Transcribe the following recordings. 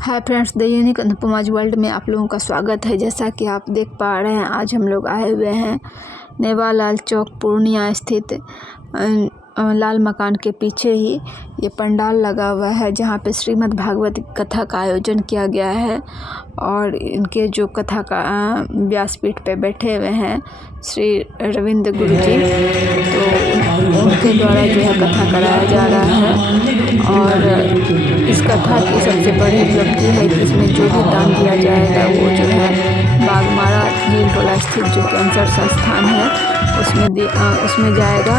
Hi friends, the unique Anupama's world में आप लोगों का स्वागत है। जैसा कि आप देख पा रहे हैं, आज हम लोग आए हुए हैं नेवालाल चौक पूर्णिया स्थित लाल मकान के पीछे ही ये पंडाल लगा हुआ है, जहाँ पे श्रीमद् भागवत कथा का आयोजन किया गया है। और इनके जो कथा का व्यासपीठ पे बैठे हुए हैं श्री रविंद्र गुरु जी, तो उनके द्वारा जो है कथा कराया जा रहा है। और इस कथा की सबसे बड़ी उपलब्धि है कि इसमें जो भी दान दिया जाएगा वो जो है बागमारा झील टोला स्थित जो कैंसर संस्थान है उसमें जाएगा,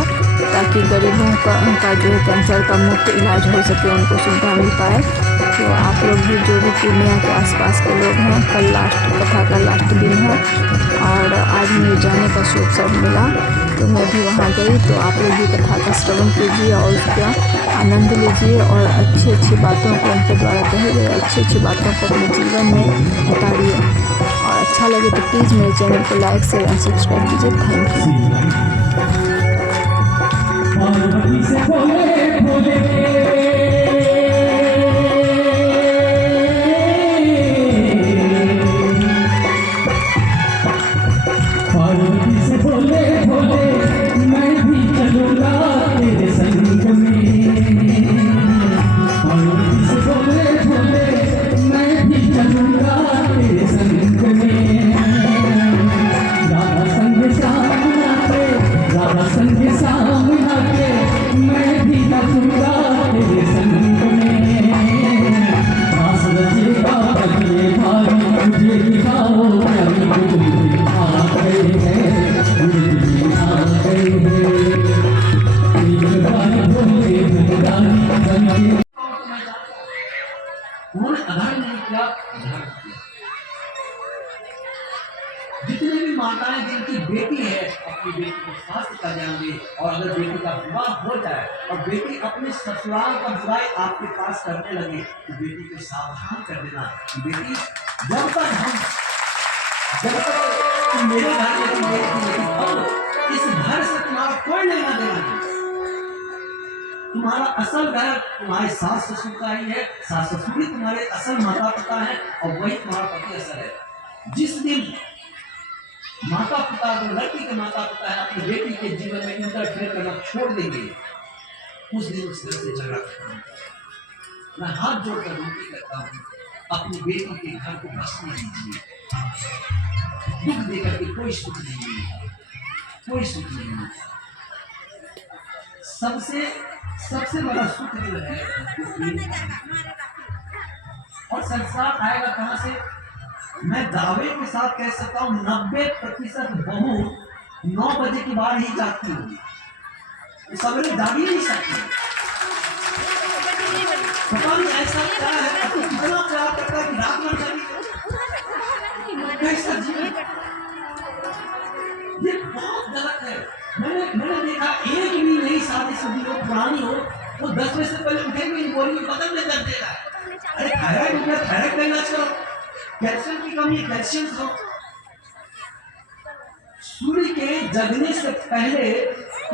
ताकि गरीबों का जो है कैंसर का मुफ्त इलाज हो सके, उनको सुविधा मिल पाए। तो आप लोग भी जो भी पूर्णिया के आसपास के लोग हैं, कल कथा का लास्ट दिन है और आज मुझे जाने का शुभ अवसर मिला, तो मैं भी वहाँ गई। तो आप लोग भी कथा का श्रवण कीजिए और उसका आनंद लीजिए और अच्छी बातों को, उनके द्वारा कही गई अच्छी बातों को अपने जीवन में उतारिए। और अच्छा लगे तो प्लीज़ मेरे चैनल को लाइक शेयर एंड सब्सक्राइब कीजिए। थैंक जितने भी माताएं जिनकी बेटी है, अपनी बेटी को स्वास्थ्य का ध्यान दे। और अगर बेटी का विवाह हो जाए और बेटी अपने ससुराल का बुराई आपके पास करने लगे, तो बेटी को सावधान कर देना। बेटी, जब तक मेरे घर में तुम बेटी अब इस घर से तुम्हारा कोई लेना देना नहीं। तुम्हारा असल घर तुम्हारे सास ससुर का ही है, सास ससुर ही तुम्हारे असल माता पिता है और वही तुम्हारा पति असल है। जिस दिन माता पिता, जो लड़की के माता पिता है, अपनी बेटी के जीवन में इंटरफेयर करना छोड़ देंगे, उस दिन उस घर से झगड़ा करता हूं। मैं हाथ जोड़कर विनती करता हूं, अपनी बेटी के घर को बसने दीजिए। दुख देकर के कोई सुख नहीं मिलेगा, कोई सुख नहीं मिलेगा। सबसे बड़ा सुख जो है और संसार आएगा कहां से? मैं दावे के साथ कह सकता हूं 90% बहू 9 बजे के बाद ही जाती होगी, सवेरे जाग ही नहीं सकती। पता नहीं ऐसा क्या है, तो कितना प्यार करता है कि रात में जागी। कैसा जीवन, ये बहुत गलत है। मैंने देखा एक भी नई शादी हो, पुरानी हो, वो 10 बजे से पहले उठेगी, बोली में बदल में कर देगा। अरे थायराइड हो गया, थायराइड का इलाज करो। कैल्शियम की कमी, कैल्शियम खाओ। सूर्य के जगने से पहले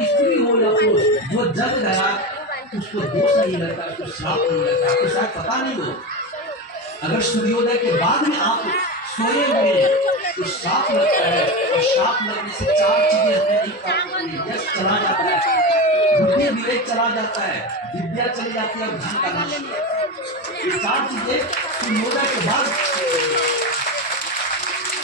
स्त्री हो या पुरुष, जो जग गया उसको दोष नहीं लगता, उसको श्राप नहीं लगता। आपको शायद पता नहीं हो, अगर सूर्योदय के बाद में आप सोए हुए तो श्राप लगता है, और श्राप लगने से 4 चीजें हमें नहीं प्राप्त होती। यश चला जाता है, बुद्धि विवेक चला जाता है, विद्या चली जाती है और धन का नाश। ये 4 चीजें सूर्योदय के बाद।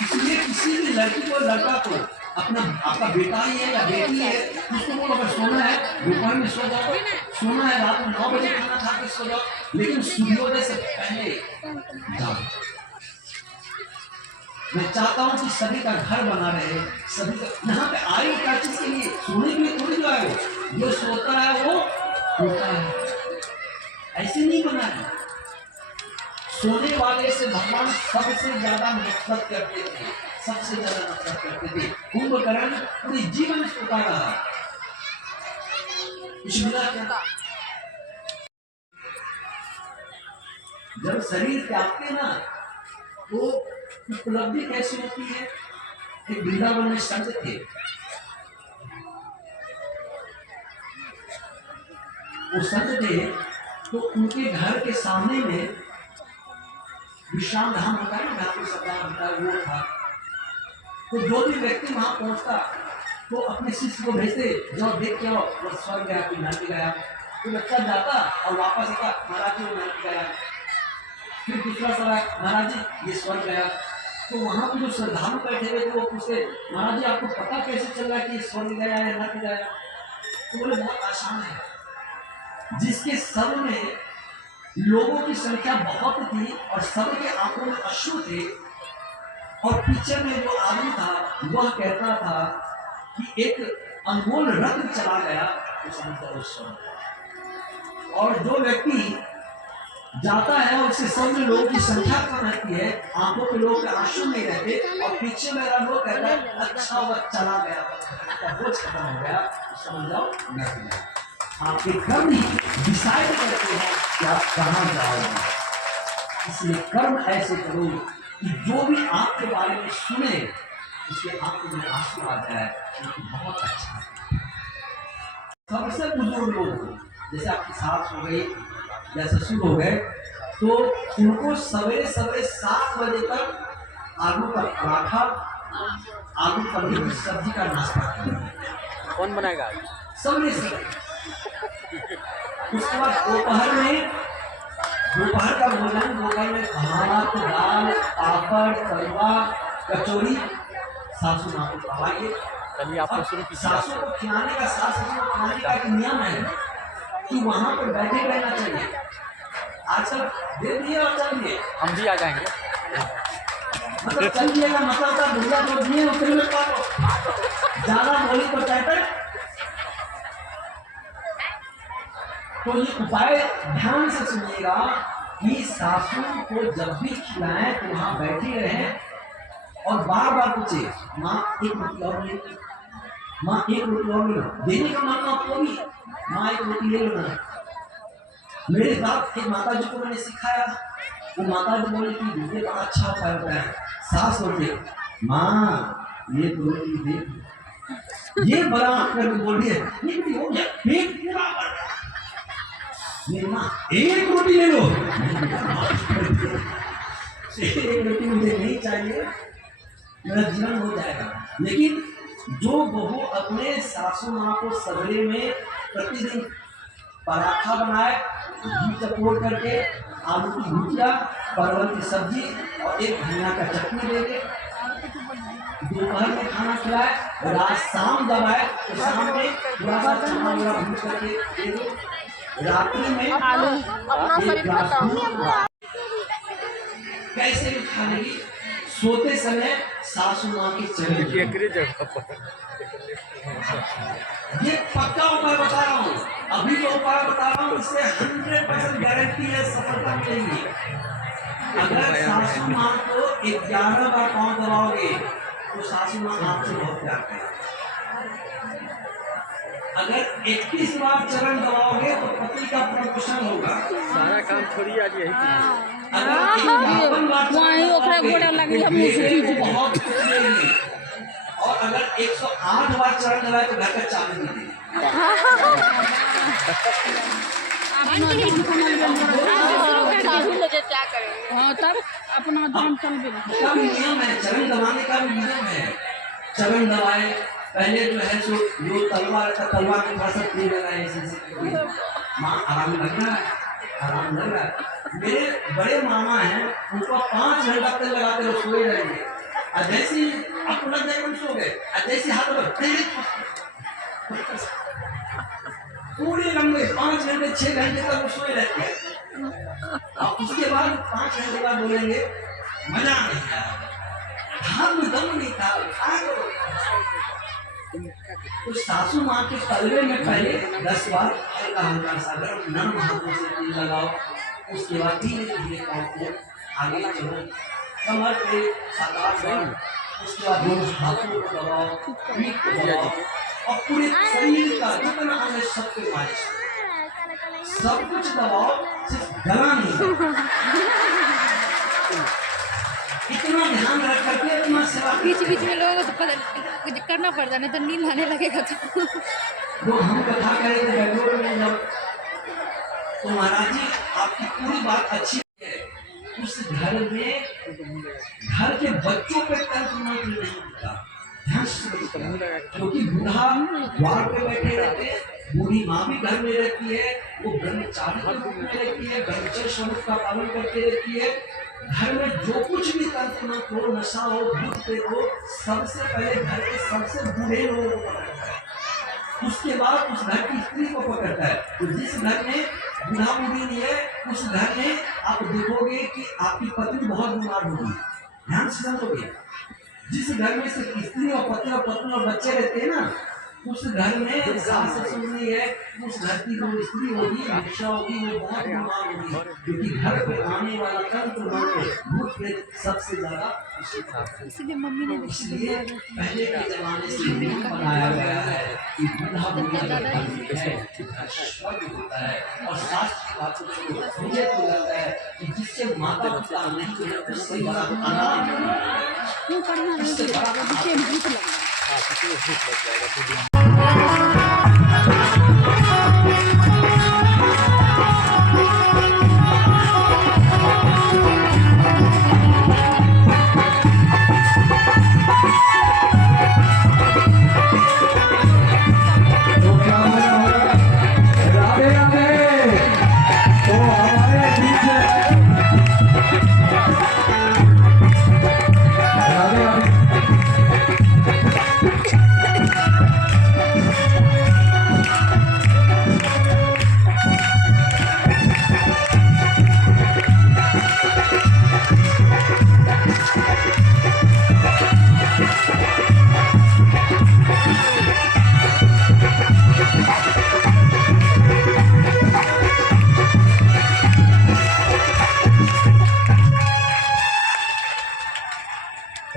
इसलिए किसी भी लड़की को, लड़का को, आपका बेटा ही है या बेटी है, उसको बोलो अगर सोना है दोपहर में सो जाओ, सोना है रात में 9 बजे खाना खा के सो जाओ, लेकिन सूर्योदय से पहले जाओ। मैं चाहता हूं कि सभी का घर बना रहे, सभी का। यहाँ पे आए हो क्या चीज के लिए? सोने के लिए थोड़ी जो आए हो। जो सोता है वो होता है, ऐसे नहीं बना है। सोने वाले से भगवान सबसे ज्यादा नफरत करते थे, सबसे ज्यादा नफरत करते थे। कुंभकर्ण पूरे जीवन सोता रहा, कुछ मिला क्या? जब शरीर त्यागते ना, तो उपलब्धि कैसी होती है? एक वृंदावन में संत थे, वो संत थे, तो उनके घर के सामने में विश्राम धाम होता है ना, जहाँ पे सब धाम होता है, वो था। तो जो भी व्यक्ति वहां पहुंचता तो अपने शिष्य को भेजते, जाओ देख के आओ, वो स्वर्ग गया, कोई नरक गया। तो बच्चा जाता और वापस आता, महाराज जी वो नरक गया। फिर दूसरा सवाल, महाराज जी ये स्वर्ग गया। तो वहां पे जो श्रद्धालु बैठे हुए थे वो पूछते, महाराज जी आपको पता कैसे चल रहा है कि ये स्वर्ग गया या नरक गया? तो बोले बहुत आसान है, जिसके सर में लोगों की संख्या बहुत थी और सबके आंखों में अश्रु थे, और पीछे में जो आदमी था वह कहता था कि एक अनमोल रत्न चला गया, तो समझो उस स्वर्ग। और जो व्यक्ति जाता है और उसके सर में लोगों की संख्या कम रहती है, आंखों पे लोग आंसू नहीं रहते, और पीछे मेरा लोग कहता है अच्छा वह चला गया, बोझ खत्म हो गया, तो समझ जाओ नरक गया। आपके कर्म ही डिसाइड करते हैं कि आप कहाँ जाओगे। इसलिए कर्म ऐसे करो कि जो भी आपके बारे में सुने उसके आंखों में आंसू आ जाए, क्योंकि बहुत अच्छा है। सबसे बुजुर्ग लोग जैसे आपकी सास हो गई या ससुर हो गए, तो उनको सवेरे सवेरे 7 बजे तक आलू का पराठा, आलू पनीर की सब्जी का नाश्ता करना। कौन बनाएगा? सवेरे सवेरे। उसके बाद दोपहर का भोजन, दोपहर में भात, दाल, पापड़, तलवा, कचौड़ी सासू माँ को खवाइए। चलिए आपने शुरू कीजिए। सासू को खिलाने का, सास ससुर को खिलाने का एक नियम है कि वहां पर बैठे रहना चाहिए। आजकल दे दिए और चल दिए, हम भी आ जाएंगे। मतलब चल दिएगा मतलब का दुर्गा जो दिए उतने में पालो, ज्यादा बोली तो कहते। तो ये उपाय ध्यान से सुनिएगा कि सासू को जब भी खिलाएं तो वहां बैठे रहें और बार बार पूछे, माँ एक रोटी और ले, माँ एक रोटी और ले लो। देने का मन आपको भी, माँ एक रोटी ले लो ना। मेरे साथ एक माता जी को मैंने सिखाया, वो माता जी बोली कि ये बड़ा अच्छा उपाय होता है। सास बोलते, माँ ये तो रोटी दे, ये बड़ा कर बोल रही है, ये भी हो गया, पेट पूरा भर गया। मेरी माँ एक रोटी ले लो, एक रोटी मुझे नहीं चाहिए, मेरा जीवन हो जाएगा। लेकिन जो बहू अपने सासू माँ को सवेरे में प्रतिदिन पराठा बनाए, घी चपोड़ करके, आलू की भुजिया, परवल की सब्जी और एक धनिया का चटनी दे दे, दोपहर में खाना खिलाए, रात शाम जब आए तो शाम में थोड़ा सा चना वगैरह भून करके दे दो, रात्रि में आलू अपना शरीर खाता कैसे भी खानेगी। सोते समय सासू माँ के चरण ये पक्का उपाय बता रहा हूँ, अभी जो उपाय बता रहा हूँ इससे 100% गारंटी है सफलता मिलेगी। अगर सासू माँ को 11 बार पाँव दबाओगे तो सासू माँ आपसे बहुत प्यार करेगी। अगर 21 बार चरण दबाओगे तो पति का प्रमोशन होगा। सारा काम छोड़िए आज यही वहीं ओकरा गोड़ा लगी हम बहुत खुश रहेंगे। और अगर 108 बार चरण दबाए तो घर का चाबी मिलेगी। क्या करेंगे? हाँ तब अपना दाम चल का नियम है, चरण दबाने का भी नियम है। चरण दबाए पहले जो है सो जो तलवार का तलवार के थोड़ा सा तेल लगाए, माँ आराम लग रहा है, आराम लग रहा है। मेरे बड़े मामा हैं, उनको 5 घंटा तेल लगाते हुए सोए रहेंगे, और जैसे ही आपको लग जाएगा सो गए, और जैसे हाथ पूरे लंबे 5 घंटे 6 घंटे तक वो सोए रहते हैं। और उसके बाद 5 घंटे बाद बोलेंगे मजा नहीं आया, हाथ में दम नहीं था, तो सासू माँ के तलवे में पहले 10 बार हल्का हल्का सा गर्म नरम हाथों से तेल लगाओ। उसके बाद धीरे धीरे पाँव को आगे चलो, कमर पे 7-8 बार, उसके बाद दोनों हाथों को दबाओ, पीठ को दबाओ, और पूरे शरीर का जितना अंग है सबके मालिश, सब कुछ दबाओ, सिर्फ गला नहीं। इतना ध्यान रख करके इतना सेवा बीच बीच में लोगों को तो करना पड़ता, नहीं तो नींद आने लगेगा। तो हम कथा करें थे बेंगलोर में जब, तो महाराज जी आपकी पूरी बात अच्छी है, उस घर में घर के बच्चों पे तंत्र मंत्र नहीं होता। ध्यान से समझिएगा, क्योंकि बूढ़ा द्वार पे बैठे रहते हैं, बूढ़ी माँ भी घर में रहती है, वो ब्रह्मचारी के रूप में रहती है, ब्रह्मचर्य स्वरूप का पालन करते रहती है। घर में जो कुछ भी तंत्र मंत्र हो, नशा हो, भूत प्रेत हो, सबसे पहले घर के सबसे बूढ़े लोगों को पकड़ता है, उसके बाद उस घर की स्त्री को पकड़ता है। तो जिस घर में बूढ़ा बूढ़ी नहीं है, उस घर में आप देखोगे कि आपकी पत्नी बहुत बीमार होगी। ध्यान से समझोगे, जिस घर में सिर्फ स्त्री और पत्नी और बच्चे रहते हैं ना, उस घर में सास ससुर नहीं है, उस घर की जो स्त्री होगी, हमेशा होगी, वो बहुत बीमार होगी, क्योंकि घर पे आने वाला तंत्र मंत्र भूत प्रेत सबसे ज्यादा इसलिए मम्मी ने इसलिए पहले के जमाने से नहीं बनाया गया है कि बूढ़ा बूढ़ा होता है। और शास्त्र की बात को मुझे तो लगता है कि जिससे माता पिता नहीं है, उससे बड़ा अनाथ क्यों पढ़ना नहीं है, पीछे भूत लग रहा है। हाँ, किसी को भूख लग जाएगा तो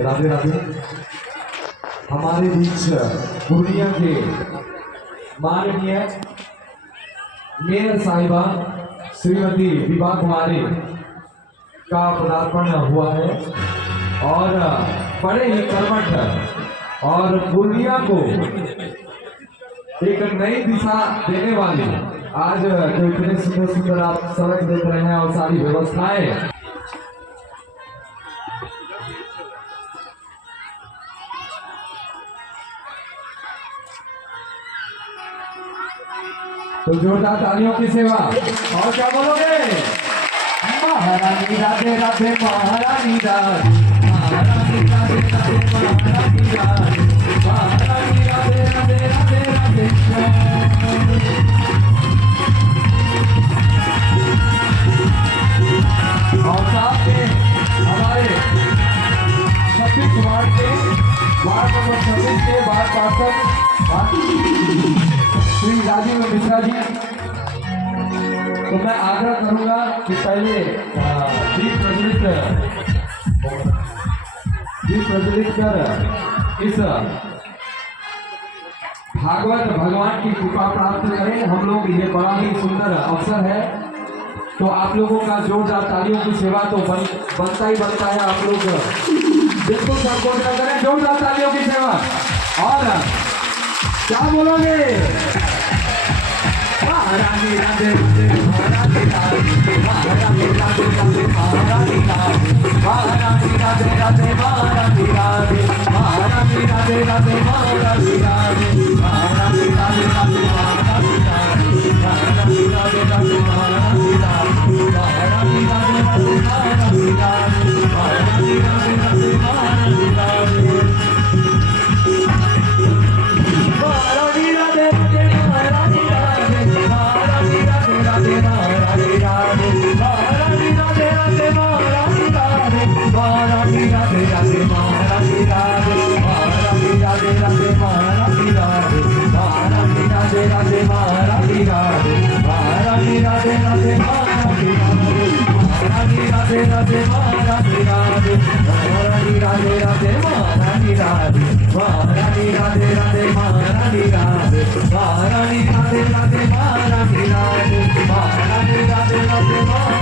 राधे राधे। हमारे बीच पूर्णिया के माननीय मेयर साहिबा श्रीमती विभा कुमारी का पदार्पण हुआ है और बड़े ही कर्मठ और पूर्णिया को एक नई दिशा देने वाली आज जो इतने सुंदर सुंदर आप सड़क देख रहे हैं और सारी व्यवस्थाएं, तो जोरदार तालियों की सेवा। और क्या बोलोगे? महारानी राधे राधे, महारानी राधे, महारानी राधे राधे, महारानी राधे, महारानी राधे राधे राधे राधे। और साथ में हमारे 26 वार्ड के वार्ड नंबर 26 के वार्ड पार्षद श्री राजीव मिश्रा जी, तो मैं आग्रह करूंगा कि पहले दीप प्रज्वलित कर इस भागवत भगवान की कृपा प्राप्त करें हम लोग। ये बड़ा ही सुंदर अवसर है, तो आप लोगों का जोरदार तालियों की सेवा तो बनता ही बनता है। आप लोग बिल्कुल संकोच न करें, जोरदार तालियों की सेवा। और क्या बोलोगे? महारानी राधे राधे, महारानी राधे, महारानी राधे राधे, महारानी राधे, महारानी राधे राधे, महारानी राधे, महारानी राधे राधे, महारानी राधे, महारानी राधे राधे, महारानी राधे, महारानी राधे राधे, महारानी राधे, महारानी राधे राधे, महारानी राधे, महारानी राधे राधे, महारानी राधे। Radhe Radhe